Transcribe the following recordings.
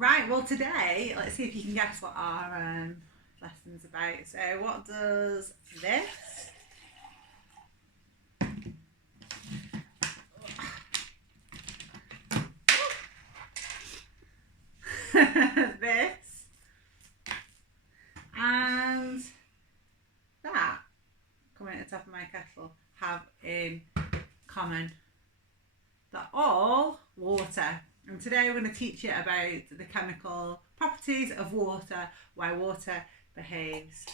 Right, well today, let's see if you can guess what our lesson's about. So what does this this and that, coming at the top of my kettle, have in common? They're all water. And today we're going to teach you about the chemical properties of water, why water behaves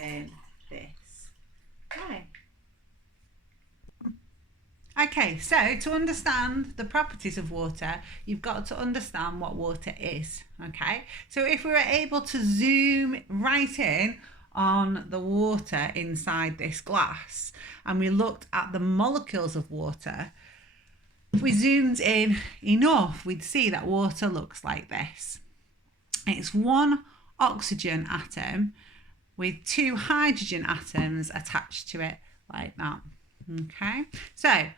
in this way. Okay, so to understand the properties of water, you've got to understand what water is, okay? So if we were able to zoom right in on the water inside this glass and we looked at the molecules of water, if we zoomed in enough, we'd see that water looks like this. It's one oxygen atom with two hydrogen atoms attached to it like that, okay? So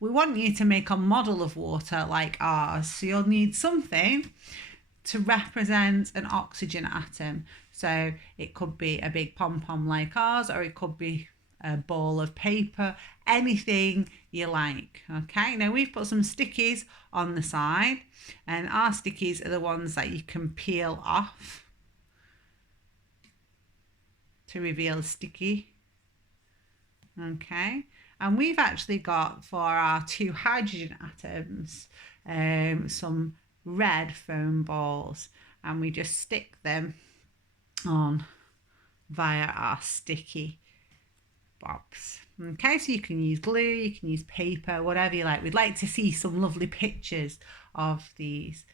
we want you to make a model of water like ours. So you'll need something to represent an oxygen atom. So it could be a big pom-pom like ours, or it could be a ball of paper, anything you like. Okay, now we've put some stickies on the side, and our stickies are the ones that you can peel off to reveal sticky. Okay, and we've actually got for our two hydrogen atoms some red foam balls, and we just stick them on via our sticky bobs. Okay, so you can use glue, you can use paper, whatever you like. We'd like to see some lovely pictures of these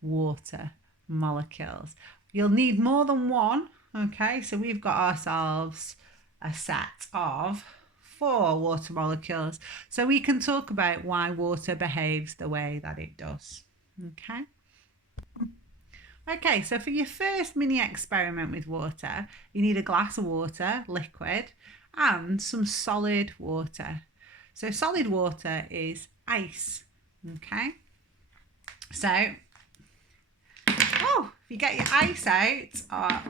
water molecules. You'll need more than one. Okay, so we've got ourselves a set of 4 water molecules, so we can talk about why water behaves the way that it does. Okay, so for your first mini experiment with water, you need a glass of water, liquid, and some solid water. So solid water is ice. Okay, so if you get your ice out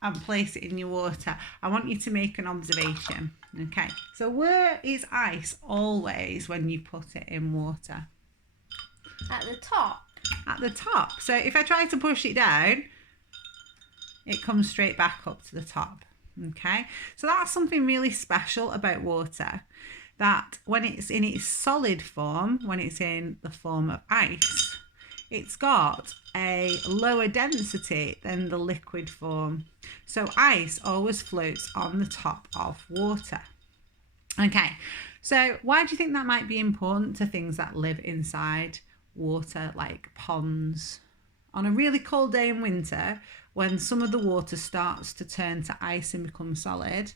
and place it in your water, I want you to make an observation. Okay, so where is ice always when you put it in water? At the top. At the top. So if I try to push it down, it comes straight back up to the top. Okay, so that's something really special about water, that when it's in its solid form, when it's in the form of ice, it's got a lower density than the liquid form. So ice always floats on the top of water. Okay, so why do you think that might be important to things that live inside water, like ponds? On a really cold day in winter, when some of the water starts to turn to ice and become solid,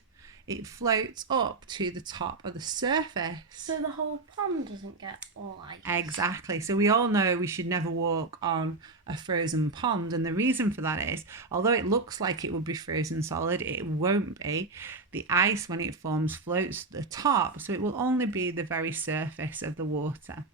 it floats up to the top of the surface. So the whole pond doesn't get all ice. Exactly. So we all know we should never walk on a frozen pond. And the reason for that is, although it looks like it would be frozen solid, it won't be. The ice, when it forms, floats to the top. So it will only be the very surface of the water.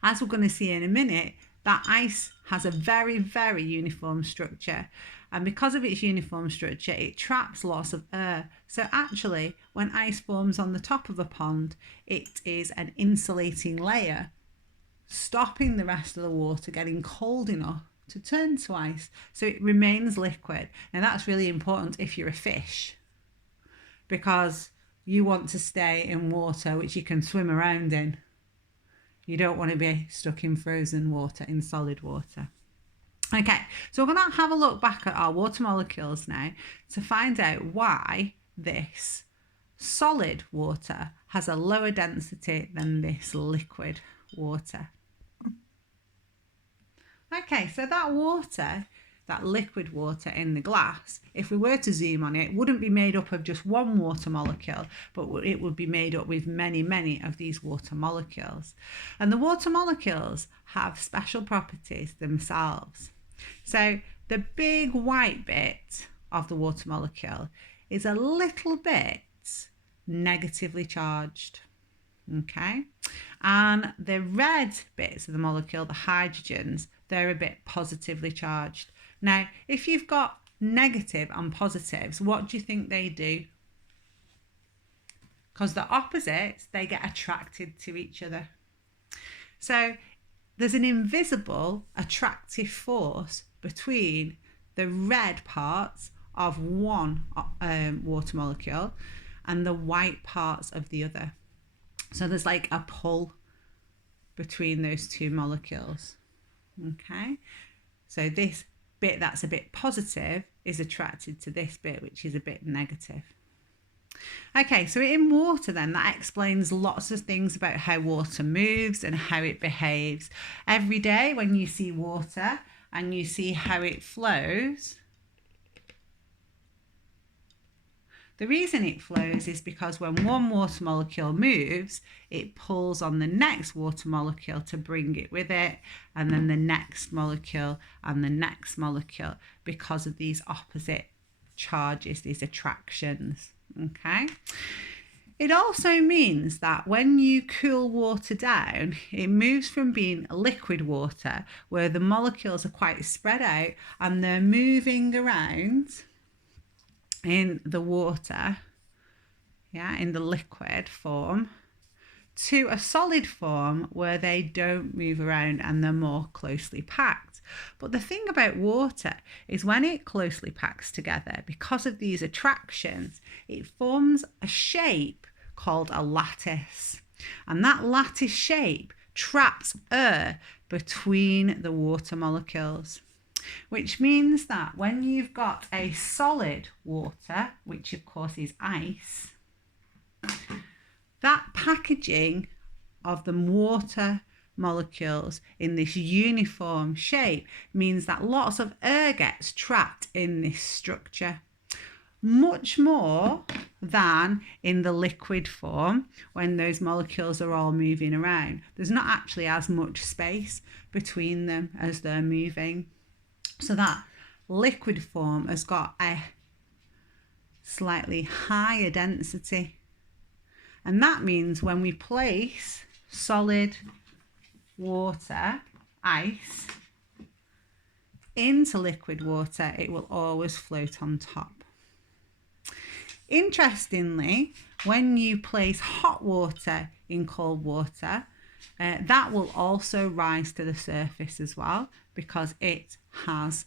As we're going to see in a minute, that ice has a very, very uniform structure. And because of its uniform structure, it traps lots of air. So actually, when ice forms on the top of a pond, it is an insulating layer, stopping the rest of the water getting cold enough to turn to ice. So it remains liquid. And that's really important if you're a fish, because you want to stay in water which you can swim around in. You don't want to be stuck in frozen water, in solid water. Okay, so we're going to have a look back at our water molecules now to find out why this solid water has a lower density than this liquid water. Okay, so that water, that liquid water in the glass, if we were to zoom on it, wouldn't be made up of just one water molecule, but it would be made up with many, many of these water molecules. And the water molecules have special properties themselves. So the big white bit of the water molecule is a little bit negatively charged. Okay, and the red bits of the molecule, the hydrogens, they're a bit positively charged. Now, if you've got negative and positives, what do you think they do? Because the opposites, they get attracted to each other. So there's an invisible attractive force between the red parts of one water molecule and the white parts of the other. So there's like a pull between those two molecules. Okay, so this bit that's a bit positive is attracted to this bit which is a bit negative. Okay, so in water then, that explains lots of things about how water moves and how it behaves. Every day when you see water and you see how it flows, the reason it flows is because when one water molecule moves, it pulls on the next water molecule to bring it with it, and then the next molecule and the next molecule, because of these opposite charges, these attractions. Okay. It also means that when you cool water down, it moves from being liquid water, where the molecules are quite spread out and they're moving around in the water, in the liquid form, to a solid form where they don't move around and they're more closely packed. But the thing about water is when it closely packs together, because of these attractions, it forms a shape called a lattice. And that lattice shape traps air between the water molecules, which means that when you've got a solid water, which of course is ice, that packaging of the water molecules in this uniform shape means that lots of air gets trapped in this structure, much more than in the liquid form when those molecules are all moving around. There's not actually as much space between them as they're moving. So that liquid form has got a slightly higher density. And that means when we place solid water, ice, into liquid water, it will always float on top. Interestingly, when you place hot water in cold water, that will also rise to the surface as well, because it has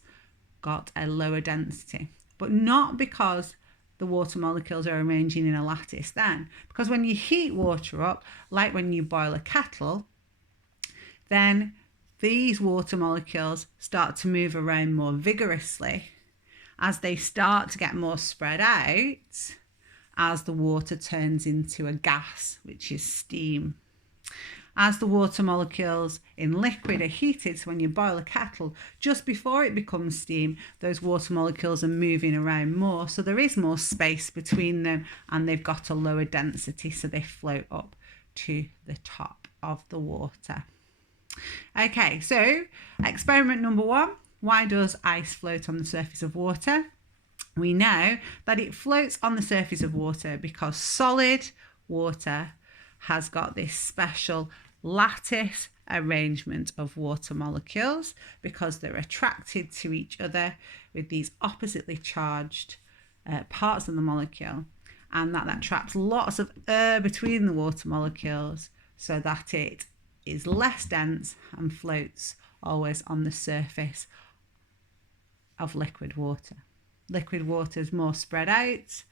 got a lower density. But not because the water molecules are arranging in a lattice then, because when you heat water up, like when you boil a kettle, then these water molecules start to move around more vigorously as they start to get more spread out as the water turns into a gas, which is steam. As the water molecules in liquid are heated, so when you boil a kettle, just before it becomes steam, those water molecules are moving around more, so there is more space between them and they've got a lower density, so they float up to the top of the water. Okay, so experiment number 1, why does ice float on the surface of water? We know that it floats on the surface of water because solid water has got this special lattice arrangement of water molecules because they're attracted to each other with these oppositely charged parts of the molecule, and that traps lots of air between the water molecules so that it is less dense and floats always on the surface of liquid water. Liquid water is more spread out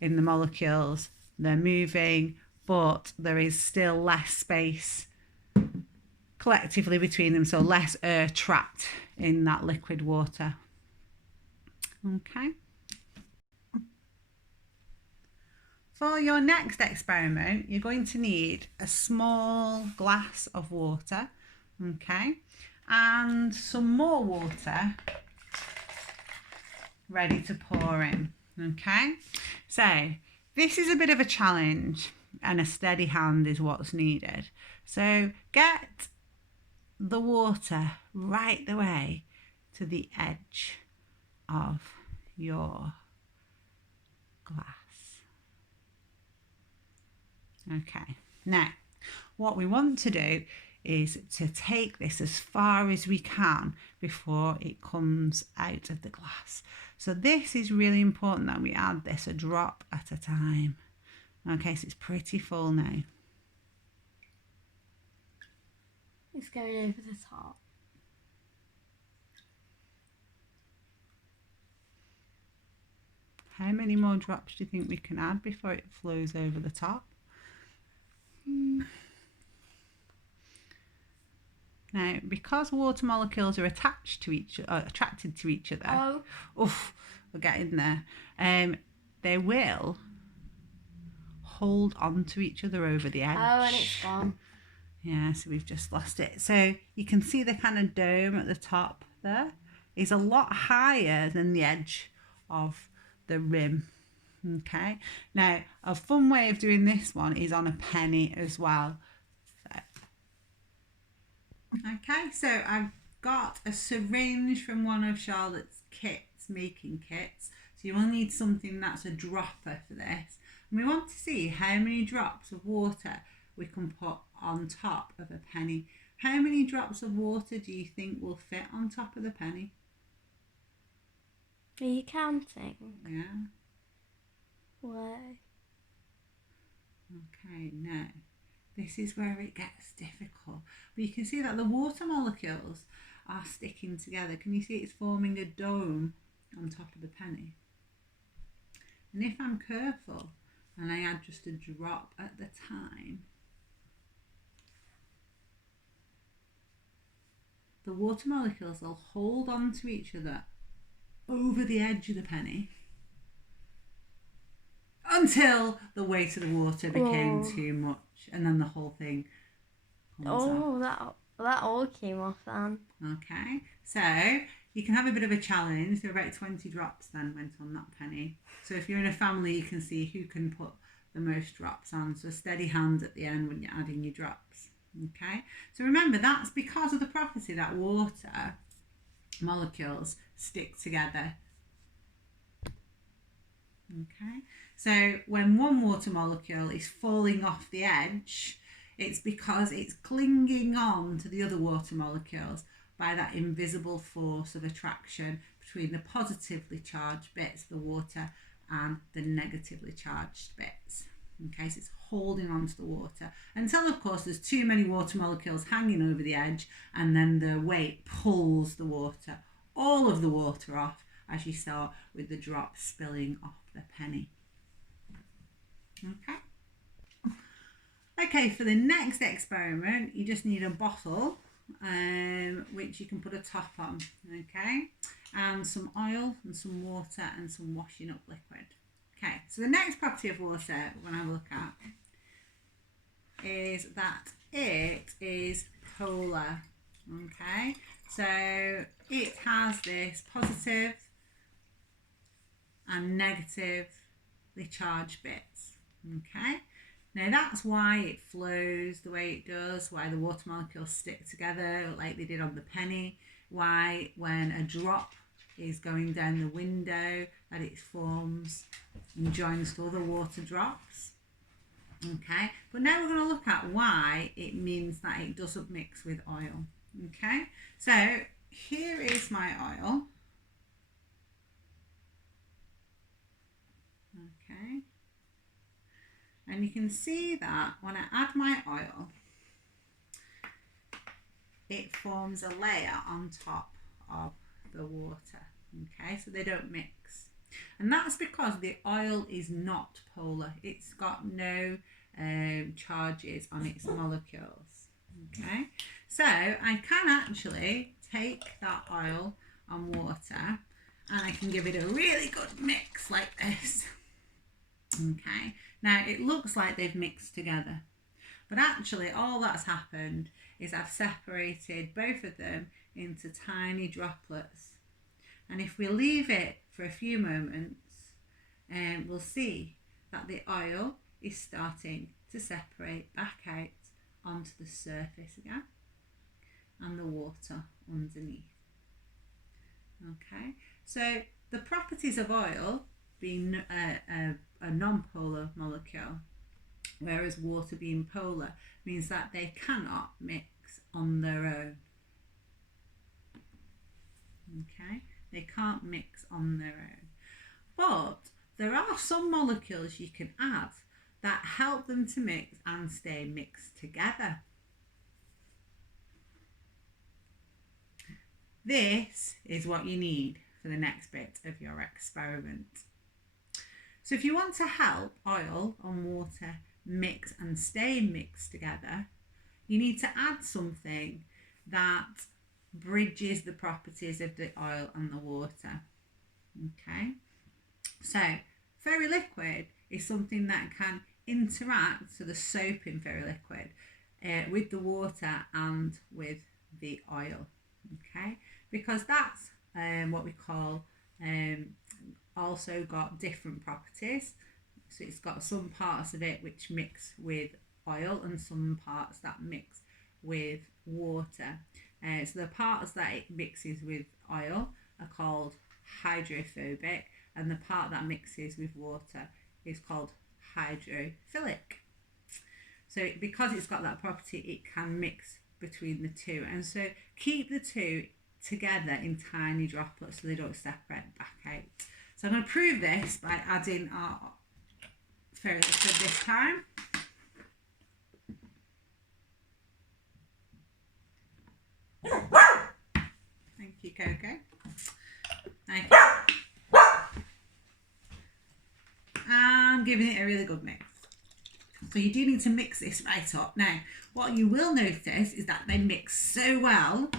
in the molecules, they're moving, but there is still less space collectively between them, so less air trapped in that liquid water. Okay. For your next experiment, you're going to need a small glass of water, okay, and some more water ready to pour in, okay? So this is a bit of a challenge and a steady hand is what's needed. So get the water right the way to the edge of your glass. Okay, now what we want to do is to take this as far as we can before it comes out of the glass. So this is really important that we add this a drop at a time. Okay, so it's pretty full now. It's going over the top. How many more drops do you think we can add before it flows over the top? Now, because water molecules are attracted to each other, we're getting there. They will hold on to each other over the edge. Oh, and it's gone. Yeah, so we've just lost it. So you can see the kind of dome at the top there is a lot higher than the edge of the rim. Okay, now a fun way of doing this one is on a penny as well. Okay, so I've got a syringe from one of Charlotte's making kits. So you will need something that's a dropper for this. And we want to see how many drops of water we can put on top of a penny. How many drops of water do you think will fit on top of the penny? Are you counting? Yeah. Why? Okay, now this is where it gets difficult. But you can see that the water molecules are sticking together. Can you see it's forming a dome on top of the penny? And if I'm careful and I add just a drop at the time, the water molecules will hold on to each other over the edge of the penny until the weight of the water became too much, and then the whole thing comes off. that all came off then. Okay, so you can have a bit of a challenge. There were about 20 drops then went on that penny. So if you're in a family, you can see who can put the most drops on. So a steady hand at the end when you're adding your drops. Okay, so remember that's because of the property that water molecules stick together. Okay, so when one water molecule is falling off the edge, it's because it's clinging on to the other water molecules by that invisible force of attraction between the positively charged bits of the water and the negatively charged bits. Okay, so it's holding on to the water until, of course, there's too many water molecules hanging over the edge, and then the weight pulls the water, all of the water off, as you saw with the drop spilling off the penny. Okay. Okay, for the next experiment, you just need a bottle, which you can put a top on, okay, and some oil and some water and some washing up liquid. Okay, so the next property of water we're going to look at is that it is polar, okay, so it has this positive and negatively charged bits, okay. Now that's why it flows the way it does, why the water molecules stick together like they did on the penny, why when a drop is going down the window that it forms and joins to other water drops. Okay, but now we're going to look at why it means that it doesn't mix with oil. Okay, so here is my oil. Okay. And you can see that when I add my oil, it forms a layer on top of the water. Okay, so they don't mix. And that's because the oil is not polar. It's got no charges on its molecules. Okay, so I can actually take that oil and water and I can give it a really good mix like this. Okay, now it looks like they've mixed together, but actually all that's happened is I've separated both of them into tiny droplets, and if we leave it for a few moments, we'll see that the oil is starting to separate back out onto the surface again and the water underneath. Okay, so the properties of oil being a non-polar molecule whereas water being polar means that they cannot mix on their own. Okay, they can't mix on their own. But there are some molecules you can add that help them to mix and stay mixed together. This is what you need for the next bit of your experiment. So if you want to help oil and water mix and stay mixed together, you need to add something that bridges the properties of the oil and the water. Okay, so fairy liquid is something that can interact, so the soap in fairy liquid, with the water and with the oil. Okay, because that's what we call also got different properties. So it's got some parts of it which mix with oil and some parts that mix with water. So the parts that it mixes with oil are called hydrophobic, and the part that mixes with water is called hydrophilic. So because it's got that property, it can mix between the two, and so keep the two together in tiny droplets so they don't separate back out. So I'm going to prove this by adding our fairy liquid this time. Thank you, Coco. Okay. And giving it a really good mix. So you do need to mix this right up. Now, what you will notice is that they mix so well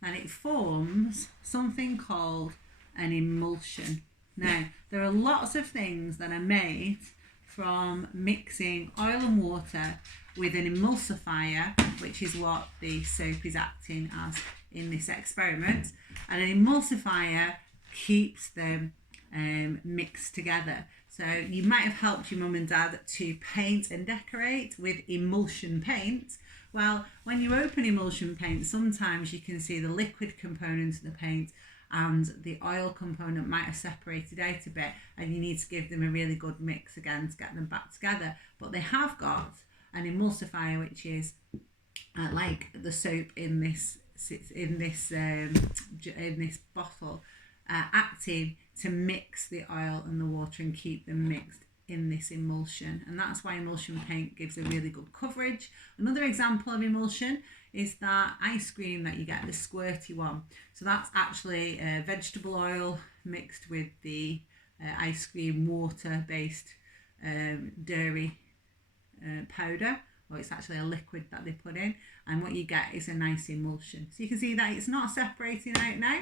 that it forms something called an emulsion. Now, there are lots of things that are made from mixing oil and water with an emulsifier, which is what the soap is acting as in this experiment. And an emulsifier keeps them mixed together. So you might have helped your mum and dad to paint and decorate with emulsion paint. Well, when you open emulsion paint, sometimes you can see the liquid component of the paint and the oil component might have separated out a bit, and you need to give them a really good mix again to get them back together. But they have got an emulsifier, which is like the soap in this bottle, acting to mix the oil and the water and keep them mixed in this emulsion, and that's why emulsion paint gives a really good coverage. Another example of emulsion is that ice cream that you get, the squirty one. So that's actually vegetable oil mixed with the ice cream water based dairy powder, or it's actually a liquid that they put in, and what you get is a nice emulsion. So you can see that it's not separating out now,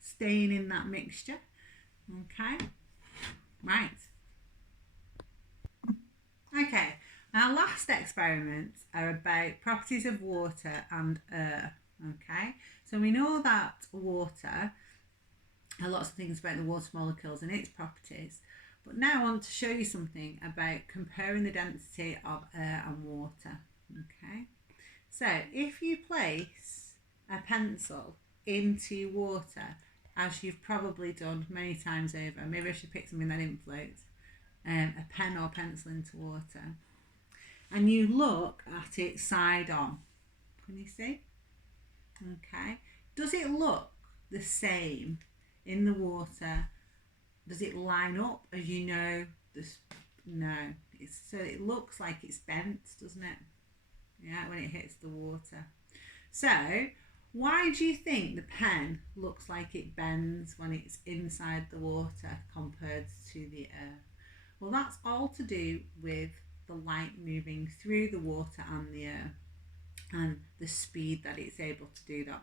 staying in that mixture. Okay, right. Okay, our last experiments are about properties of water and air. Okay, so we know that water, there are lots of things about the water molecules and its properties, but now I want to show you something about comparing the density of air and water. Okay, so if you place a pencil into water, as you've probably done many times over, maybe I should pick something that didn't float, a pen or pencil into water, and you look at it side on, can you see? Okay, does it look the same in the water? Does it line up as you know? No, so it looks like it's bent, doesn't it? Yeah, when it hits the water. So why do you think the pen looks like it bends when it's inside the water compared to the air? Well, that's all to do with the light moving through the water and the air and the speed that it's able to do that.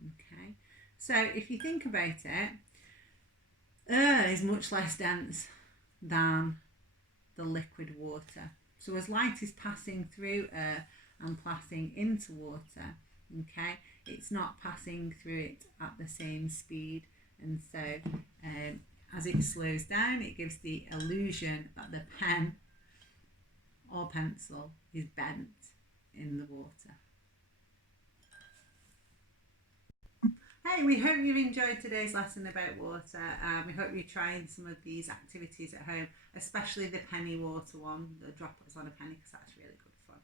Okay, so if you think about it, air is much less dense than the liquid water. So as light is passing through air and passing into water, okay, it's not passing through it at the same speed, and so as it slows down, it gives the illusion that the pen or pencil is bent in the water. Okay, we hope you've enjoyed today's lesson about water. We hope you're trying some of these activities at home, especially the penny water one, the droplets on a penny, because that's really good fun.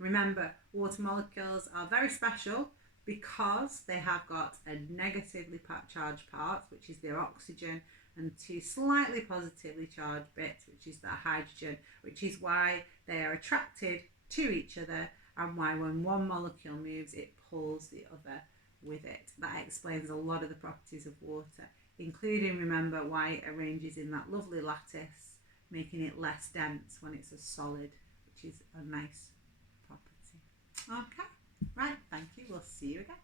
Remember, water molecules are very special because they have got a negatively charged part, which is their oxygen, and two slightly positively charged bits, which is their hydrogen, which is why they are attracted to each other, and why when one molecule moves, it pulls the other with it. That explains a lot of the properties of water, including, remember, why it arranges in that lovely lattice, making it less dense when it's a solid, which is a nice property. Okay, right, thank you. We'll see you again.